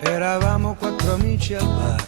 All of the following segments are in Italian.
Eravamo quattro amici al bar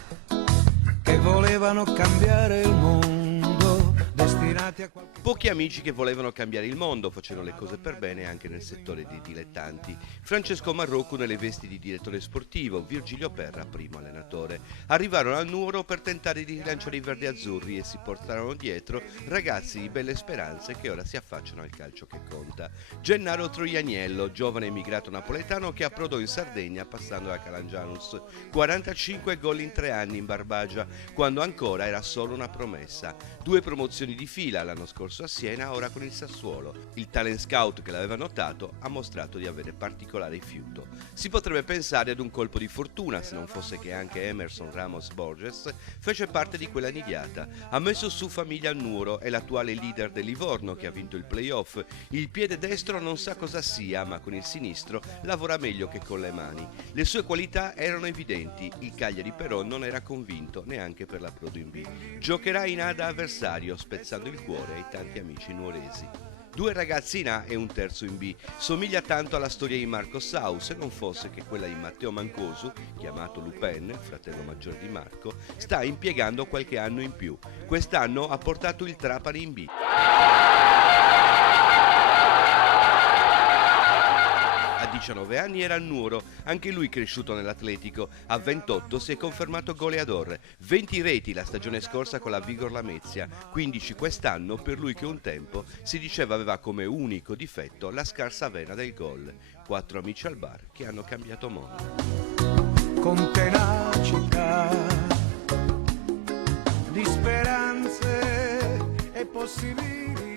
che volevano cambiare il mondo, destinati a qualche... Pochi amici che volevano cambiare il mondo facevano le cose per bene anche nel settore dei dilettanti. Francesco Marrocco nelle vesti di direttore sportivo, Virgilio Perra primo allenatore. Arrivarono al Nuoro per tentare di rilanciare i verdi-azzurri e si portarono dietro ragazzi di belle speranze che ora si affacciano al calcio che conta. Gennaro Troianiello, giovane emigrato napoletano che approdò in Sardegna passando da Calangianus. 45 gol in 3 anni in Barbagia, quando ancora era solo una promessa. 2 promozioni di fila l'anno scorso a Siena, ora con il Sassuolo. Il talent scout che l'aveva notato ha mostrato di avere particolare fiuto. Si potrebbe pensare ad un colpo di fortuna se non fosse che anche Emerson Ramos Borges fece parte di quella nidiata. Ha messo su famiglia al Nuoro, è l'attuale leader del Livorno che ha vinto il playoff. Il piede destro non sa cosa sia, ma con il sinistro lavora meglio che con le mani. Le sue qualità erano evidenti, il Cagliari però non era convinto neanche per l'approdo in B. Giocherà in A da avversario, spezzando il cuore ai tanti amici nuoresi. 2 ragazzi in A e un terzo in B. Somiglia tanto alla storia di Marco Sau, se non fosse che quella di Matteo Mancosu, chiamato Lupin, fratello maggiore di Marco, sta impiegando qualche anno in più. Quest'anno ha portato il Trapani in B. A 19 anni era al Nuoro, anche lui cresciuto nell'Atletico. A 28 si è confermato goleador. 20 reti la stagione scorsa con la Vigor Lamezia, 15 quest'anno per lui che un tempo si diceva aveva come unico difetto la scarsa vena del gol. 4 amici al bar che hanno cambiato mondo. Con tenacità di speranze e possibilità.